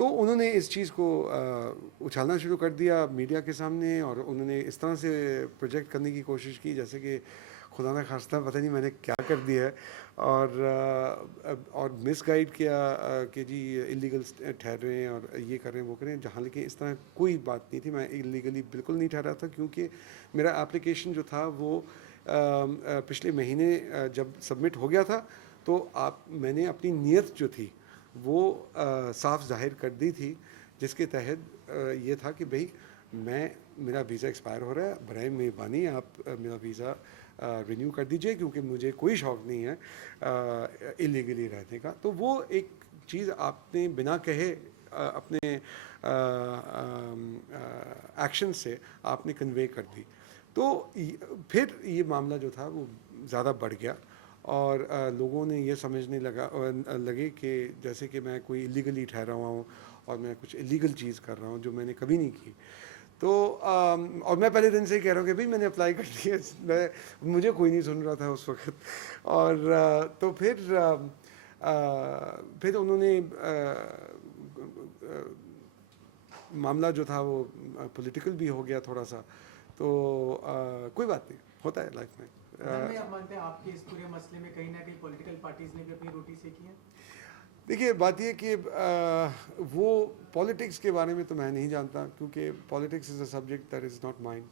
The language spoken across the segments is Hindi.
तो उन्होंने इस चीज़ को उछालना शुरू कर दिया मीडिया के सामने, और उन्होंने इस तरह से प्रोजेक्ट करने की कोशिश की जैसे कि खुदा न खास्ता पता नहीं मैंने क्या कर दिया है, और मिसगाइड किया कि जी इलीगल ठहर रहे हैं और ये कर रहे हैं वो कर रहे हैं, जहाँ लेकिन इस तरह कोई बात नहीं थी। मैं इलीगली बिल्कुल नहीं ठहरा था, क्योंकि मेरा एप्लीकेशन जो था वो पिछले महीने जब सबमिट हो गया था, तो मैंने अपनी नीयत जो थी वो साफ जाहिर कर दी थी, जिसके तहत ये था कि भाई मेरा वीज़ा एक्सपायर हो रहा है, बराए मेहरबानी आप मेरा वीज़ा रिन्यू कर दीजिए, क्योंकि मुझे कोई शौक़ नहीं है इलीगली रहने का। तो वो एक चीज़ आपने बिना कहे अपने एक्शन से आपने कन्वे कर दी। तो फिर ये मामला जो था वो ज़्यादा बढ़ गया, और लोगों ने ये समझने लगे कि जैसे कि मैं कोई इलीगली ठहरा हुआ हूँ और मैं कुछ इलीगल चीज़ कर रहा हूँ जो मैंने कभी नहीं की। तो और मैं पहले दिन से ही कह रहा हूँ कि भाई मैंने अप्लाई कर दिया, मुझे कोई नहीं सुन रहा था उस वक्त। और तो फिर उन्होंने मामला जो था वो पॉलिटिकल भी हो गया थोड़ा सा। तो कोई बात नहीं, होता है लाइफ में। आप मानते हैं आपके इस पूरे मसले में कहीं ना कहीं पॉलिटिकल पार्टीज ने भी अपनी रोटी सेकी है? देखिए बात ये कि वो पॉलिटिक्स के बारे में तो मैं नहीं जानता, क्योंकि politics is a subject that is not mind.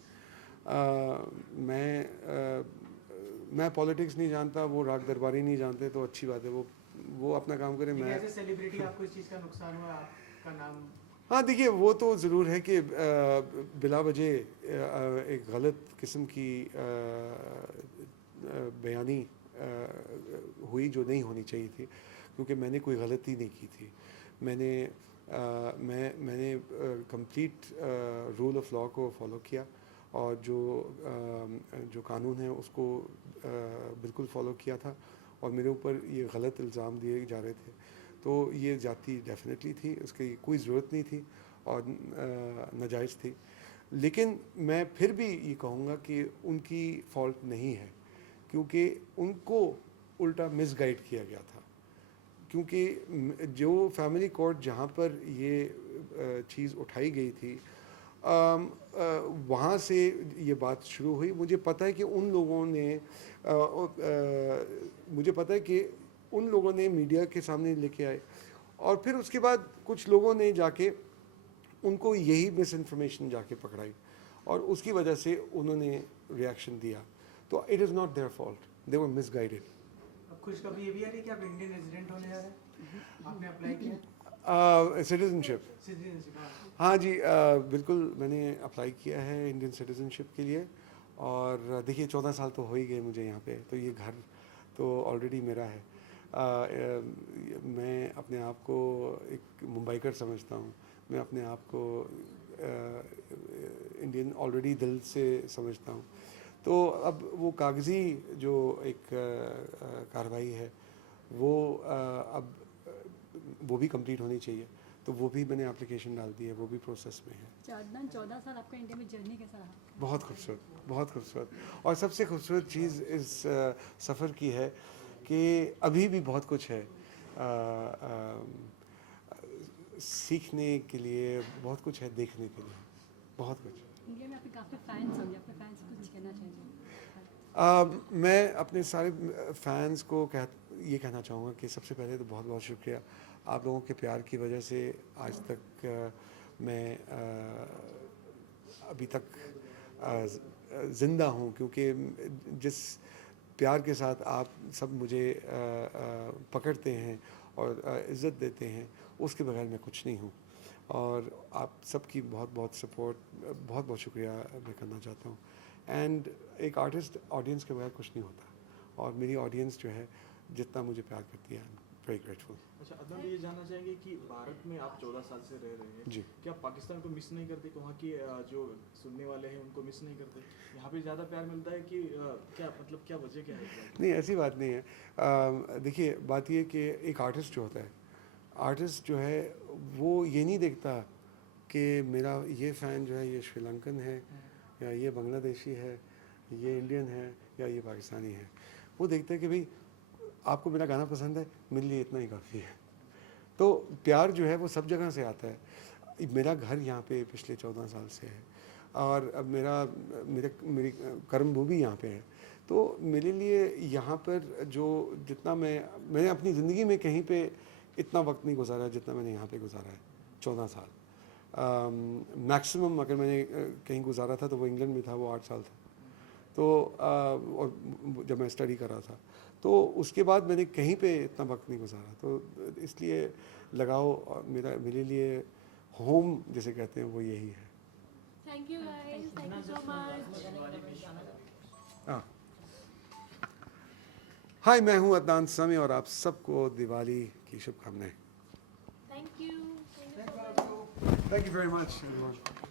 मैं पॉलिटिक्स नहीं जानता, वो राग दरबारी नहीं जानते, तो अच्छी बात है, वो अपना काम करें। मैं एज ए सेलिब्रिटी आपको इस चीज़ का नुकसान हुआ, आपका नाम? हाँ देखिए, वो तो ज़रूर है कि बिला वजह एक गलत किस्म की बयानी हुई जो नहीं होनी चाहिए थी, क्योंकि मैंने कोई गलती नहीं की थी। मैंने कंप्लीट रूल ऑफ लॉ को फॉलो किया, और जो कानून है उसको बिल्कुल फॉलो किया था, और मेरे ऊपर ये गलत इल्ज़ाम दिए जा रहे थे, तो ये ज़्यादती डेफिनेटली थी, उसकी कोई ज़रूरत नहीं थी और नाजायज़ थी। लेकिन मैं फिर भी ये कहूँगा कि उनकी फ़ॉल्ट नहीं है, क्योंकि उनको उल्टा मिसगाइड किया गया था। क्योंकि जो फैमिली कोर्ट जहाँ पर ये चीज़ उठाई गई थी, वहाँ से ये बात शुरू हुई। मुझे पता है कि उन लोगों ने मीडिया के सामने लेके आए, और फिर उसके बाद कुछ लोगों ने जाके उनको यही मिस इन्फॉर्मेशन जाके पकड़ाई, और उसकी वजह से उन्होंने रिएक्शन दिया। तो it is not their fault, they were misguided. अब खुशखबरी ये भी आ रही है कि आप इंडियन रेजिडेंट होने जा रहे हैं, आपने अप्लाई किया? Citizenship, citizenship? हाँ जी, बिल्कुल मैंने अप्लाई किया है इंडियन सिटीजनशिप के लिए। और देखिए 14 साल तो हो ही गए मुझे यहाँ पे, तो ये घर तो ऑलरेडी मेरा है। मैं अपने आप को एक मुंबईकर समझता हूँ, मैं अपने आप को इंडियन ऑलरेडी दिल से समझता हूँ। तो अब वो कागज़ी जो एक कार्रवाई है वो अब वो भी कंप्लीट होनी चाहिए, तो वो भी मैंने एप्लीकेशन डाल दी है, वो भी प्रोसेस में है। अदनान, 14 साल आपका इंडिया में जर्नी कैसा रहा? बहुत खूबसूरत, बहुत खूबसूरत। और सबसे खूबसूरत चीज़ इस सफ़र की है कि अभी भी बहुत कुछ है सीखने के लिए, बहुत कुछ है देखने के लिए, बहुत कुछ। इंडिया में आपके काफ़ी फैंस होंगे, अपने फैंस को कुछ कहना चाहिए? मैं अपने सारे फैंस को ये कहना चाहूँगा कि सबसे पहले तो बहुत बहुत शुक्रिया। आप लोगों के प्यार की वजह से आज तक मैं अभी तक ज़िंदा हूँ, क्योंकि जिस प्यार के साथ आप सब मुझे पकड़ते हैं और इज़्ज़त देते हैं, उसके बगैर मैं कुछ नहीं हूँ। और आप सबकी बहुत बहुत सपोर्ट, बहुत बहुत शुक्रिया मैं करना चाहता हूँ। एंड एक आर्टिस्ट ऑडियंस के बगैर कुछ नहीं होता, और मेरी ऑडियंस जो है जितना मुझे प्यार करती है, वेरी ग्रेटफुल। अच्छा अदनान, ये जानना चाहेंगे कि भारत में आप 14 साल से रह रहे हैं जी, क्या पाकिस्तान को मिस नहीं करते, वहाँ की जो सुनने वाले हैं उनको मिस नहीं करते? यहाँ पे ज़्यादा प्यार मिलता है कि क्या मतलब क्या वजह क्या है? नहीं ऐसी बात नहीं है। देखिए बात ये कि एक आर्टिस्ट जो होता है, आर्टिस्ट जो है वो ये नहीं देखता कि मेरा ये फ़ैन जो है ये श्रीलंकन है, या ये बांग्लादेशी है, ये इंडियन है, या ये पाकिस्तानी है। वो देखता है कि भाई आपको मेरा गाना पसंद है, मेरे लिए इतना ही काफ़ी है। तो प्यार जो है वो सब जगह से आता है। मेरा घर यहाँ पे पिछले 14 साल से है और अब मेरी कर्मभूमि यहाँ पे है, तो मेरे लिए यहाँ पर जो जितना मैंने अपनी ज़िंदगी में कहीं पे इतना वक्त नहीं गुजारा जितना मैंने यहाँ पे गुजारा है, 14 साल। मैक्सिमम अगर मैंने कहीं गुजारा था तो वो इंग्लैंड में था, वो 8 साल था। तो और जब मैं स्टडी कर रहा था, तो उसके बाद मैंने कहीं पे इतना वक्त नहीं गुजारा, तो इसलिए लगाव मेरे लिए होम जिसे कहते हैं वो यही है। Thank you guys. Thank you so much. हाँ, हाय, मैं हूँ अदनान सामी और आप सबको दिवाली की शुभकामनाएं। Thank you. Thank you so much. Thank you very much, everyone.